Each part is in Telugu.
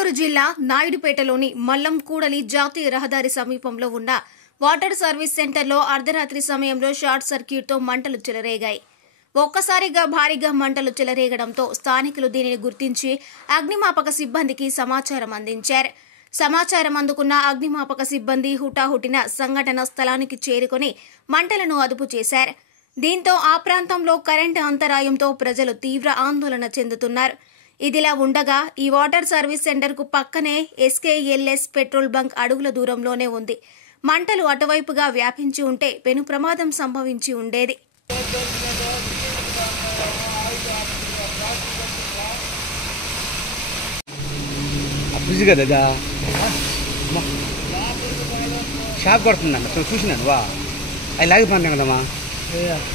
నెల్లూరు జిల్లా నాయుడుపేటలోని మల్లంకూడలి జాతీయ రహదారి సమీపంలో ఉన్న వాటర్ సర్వీస్ సెంటర్లో అర్ధరాత్రి సమయంలో షార్ట్ సర్క్యూట్తో మంటలు చెలరేగాయి. ఒక్కసారిగా భారీగా మంటలు చెలరేగడంతో స్థానికులు దీనిని గుర్తించి అగ్నిమాపక సిబ్బందికి సమాచారం అందించారు. సమాచారం అందుకున్న అగ్నిమాపక సిబ్బంది హుటాహుటిన సంఘటన స్థలానికి చేరుకుని మంటలను అదుపు చేశారు. దీంతో ఆ ప్రాంతంలో కరెంటు అంతరాయంతో ప్రజలు తీవ్ర ఆందోళన చెందుతున్నారు. ఇదిలా ఉండగా ఈ వాటర్ సర్వీస్ సెంటర్కు పక్కనే ఎస్కేఎల్ఎస్ పెట్రోల్ బంక్ అడుగుల దూరంలోనే ఉంది. మంటలు అటువైపుగా వ్యాపించి ఉంటే పెను ప్రమాదం సంభవించి ఉండేది. షాక్ కొడుతుందండి చూసినాను వా అవి లాగిపోతున్నాయి కదమ్మా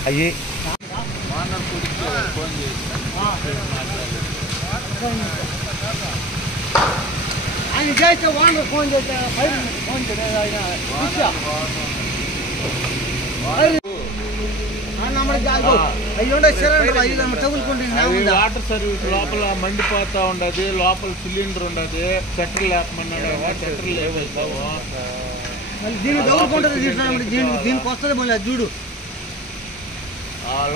అయ్యి ఆయన చేస్తే ఓనర్ ఫోన్ చేస్తే ఫోన్ వాటర్ సర్వీస్ లోపల మండిపోతా ఉండదు, లోపల సిలిండర్ ఉండదు, షట్టర్ లేపమన్నాడు, షట్టర్ లేవుతావు దీనికి దీనికి వస్తుంది మళ్ళీ చూడు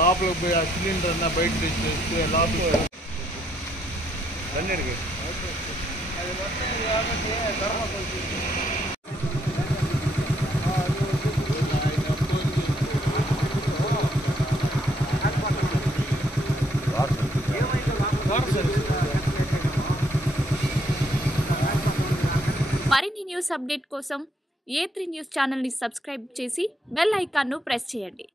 లోపలికి పోయి ఆ సిలిండర్ అన్న బయట తెచ్చేస్తే లోపల మరిన్ని న్యూస్ అప్డేట్ కోసం A3 న్యూస్ ఛానల్ని సబ్స్క్రైబ్ చేసి బెల్ ఐకాన్ను ప్రెస్ చేయండి.